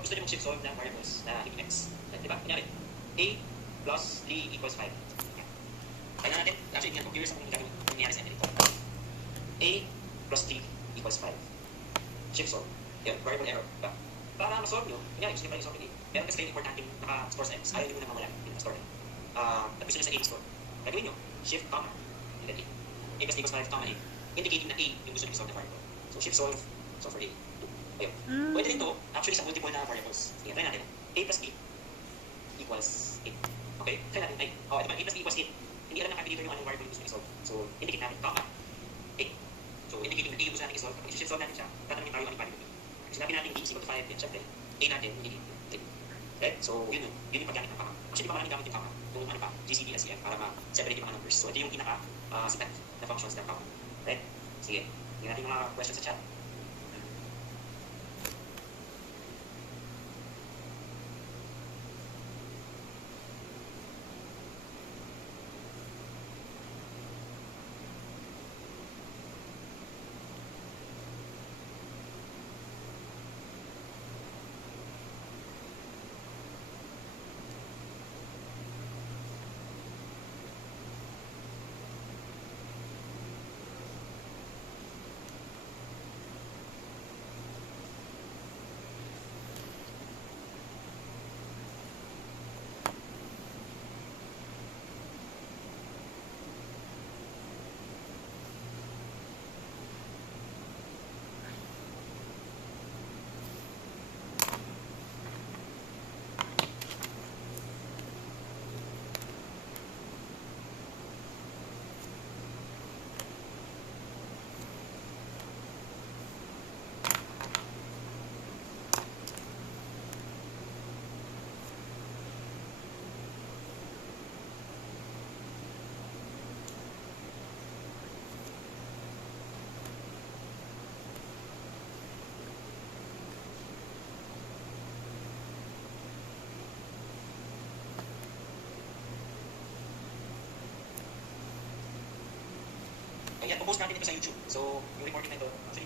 gusto niyo mag-shift solve ng variables na hindi x. Diba? Kunyari, a plus 3 equals 5. Kaya natin, actually, hindi yan. Curious akong nangyari sa dito. A plus 3 equals 5. Shift solve. Yan, variable error. Diba? Para ma-solve nyo, kunyari, gusto nyo pala yung solve A. Meron kasi kayo importante naka-store sa x. Ayaw nyo muna mawala yung store. At gusto nyo sa A store. Gagawin nyo, shift, comma, and then A. A plus 3 equals 5, comma A. Indicating na A yung gusto nyo solve na variable. So shift solve, solve for A. Ayun. Pwede rin to, actually sa multiple na variables. Sige, try natin. A plus B equals 8. Okay, try natin. Ay, ito ba, A plus B equals 8. Hindi alam ng calculator yung anong variable yung gusto nyo solve. So, indicate natin, comma, 8. So, indicating na A yung gusto natin i-solve. Kapag i-shift solve natin siya, tatanungin tayo anong variable. Sinabi natin B is equal to 5, yan, syempre, A natin, hindi 8. Okay, so yun yung paggamit ng comma. Actually, di ba maraming gamit yung comma? Kung ano pa, GCD, SCM, para ma-separate yung mga numbers. So, ito yung pinaka-sikat na functions ng comma. Okay? Sige, tingnan natin yung mga questions sa chat. Ayan, post natin ito sa YouTube. So, yung recording na ito, actually,